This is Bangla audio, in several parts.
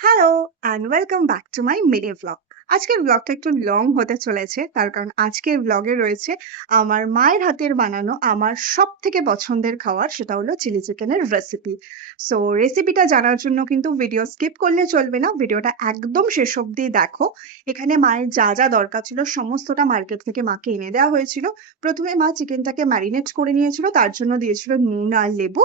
Hello and welcome back to my mini vlog. আজকের ব্লগটা একটু লং হতে চলেছে, তার কারণ আজকের ব্লগে রয়েছে আমার মায়ের হাতের বানানো আমার সব থেকে পছন্দের খাবার, সেটা হলো চিলি চিকেনের রেসিপি। সো রেসিপিটা জানার জন্য কিন্তু ভিডিও স্কিপ করলে চলবে না, ভিডিওটা একদম শেষ অবধি দেখো। এখানে মায়ের যা যা দরকার ছিল সমস্তটা মার্কেট থেকে মাকে এনে দেওয়া হয়েছিল। প্রথমে মা চিকেনটাকে ম্যারিনেট করে নিয়েছিল, তার জন্য দিয়েছিল নুন আর লেবু।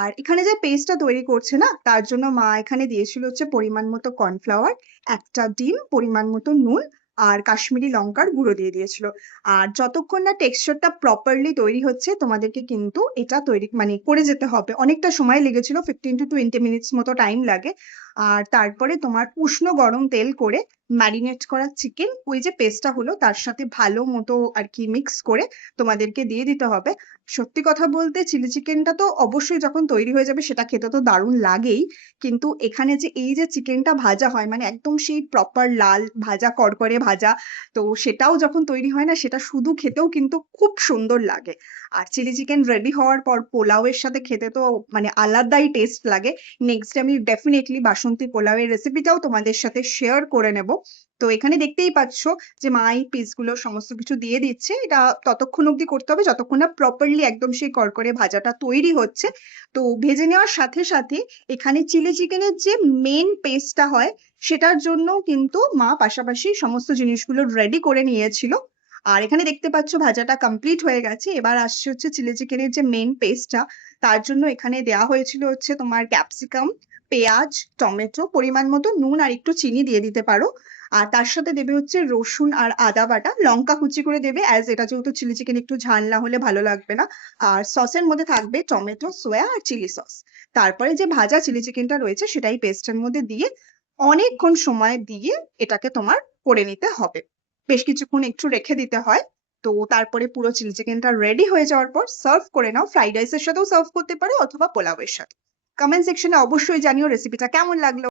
আর এখানে যে পেস্টটা তৈরি করছে না, তার জন্য মা এখানে দিয়েছিল হচ্ছে পরিমাণ মতো কর্নফ্লাওয়ার, একটা ডিম, পরিমাণ মতো নুন আর কাশ্মীরি লঙ্কার গুঁড়ো দিয়ে দিয়েছিল। আর যতক্ষণ না টেক্সচারটা প্রপারলি তৈরি হচ্ছে তোমাদেরকে কিন্তু এটা তৈরি মানে করে যেতে হবে। অনেকটা সময় লেগেছিল, 15 to 20 মিনিটস মতো টাইম লাগে। আর তারপরে তোমার উষ্ণ গরম তেল করে ম্যারিনেট করা চিকেন, ওই যে পেস্টটা হলো তার সাথে ভালো মতো আর কি মিক্স করে তোমাদেরকে দিয়ে দিতে হবে। সত্যি কথা বলতে চিলি চিকেনটা তো অবশ্যই যখন তৈরি হয়ে যাবে সেটা খেতে তো দারুণ লাগেই, কিন্তু এখানে যে এই যে চিকেনটা ভাজা হয় মানে একদম সেই প্রপার লাল ভাজা, কড়কড়ে ভাজা, তো সেটাও যখন তৈরি হয় না সেটা শুধু খেতেও কিন্তু খুব সুন্দর লাগে। আর চিলি চিকেন রেডি হওয়ার পর পোলাওয়ের সাথে খেতে তো মানে আলাদাই টেস্ট লাগে। নেক্সট আমি ডেফিনেটলি বাসন্তী পোলাওয়ের রেসিপিটাও তোমাদের সাথে শেয়ার করে নেব। তো এখানে দেখতেই পাচ্ছ যে মা এই পিসগুলো সমস্ত কিছু দিয়ে দিচ্ছে। এটা ততক্ষণ অবধি করতে হবে যতক্ষণ না প্রপারলি একদম সেই কড়কড়ে ভাজাটা তৈরি হচ্ছে। তো ভেজে নেওয়ার সাথে সাথে এখানে চিলি চিকেনের যে মেন পেস্টটা হয় সেটার জন্য কিন্তু মা পাশাপাশি সমস্ত জিনিসগুলো রেডি করে নিয়েছিল। আর এখানে দেখতে পাচ্ছ ভাজাটা কমপ্লিট হয়ে গেছে, এবার আসছে হচ্ছে চিলি চিকেনের যে মেন পেস্টটা। তার জন্য এখানে দেওয়া হয়েছিল হচ্ছে তোমার ক্যাপসিকাম, পেঁয়াজ, টমেটো, পরিমাণ মতো নুন আর একটু চিনি দিয়ে দিতে পারো। আর তার সাথে দেবে হচ্ছে রসুন আর আদা বাটা, লঙ্কা কুচি করে দেবে, অ্যাজ এটা যেহেতু চিলি চিকেন একটু ঝাল না হলে ভালো লাগবে না। আর সসের মধ্যে থাকবে টমেটো, সোয়া আর চিলি সস। তারপরে যে ভাজা চিলি চিকেনটা রয়েছে সেটাই পেস্টের মধ্যে দিয়ে অনেকক্ষণ সময় দিয়ে এটাকে তোমার করে নিতে হবে। বেশ কিছুক্ষণ একটু রেখে দিতে হয়। তো তারপরে পুরো চিলি চিকেনটা রেডি হয়ে যাওয়ার পর সার্ভ করে নাও। ফ্রাইড রাইসের সাথেও সার্ভ করতে পারো অথবা পোলাওয়ের সাথে। কমেন্ট সেকশনে অবশ্যই জানিও রেসিপিটা কেমন লাগলো।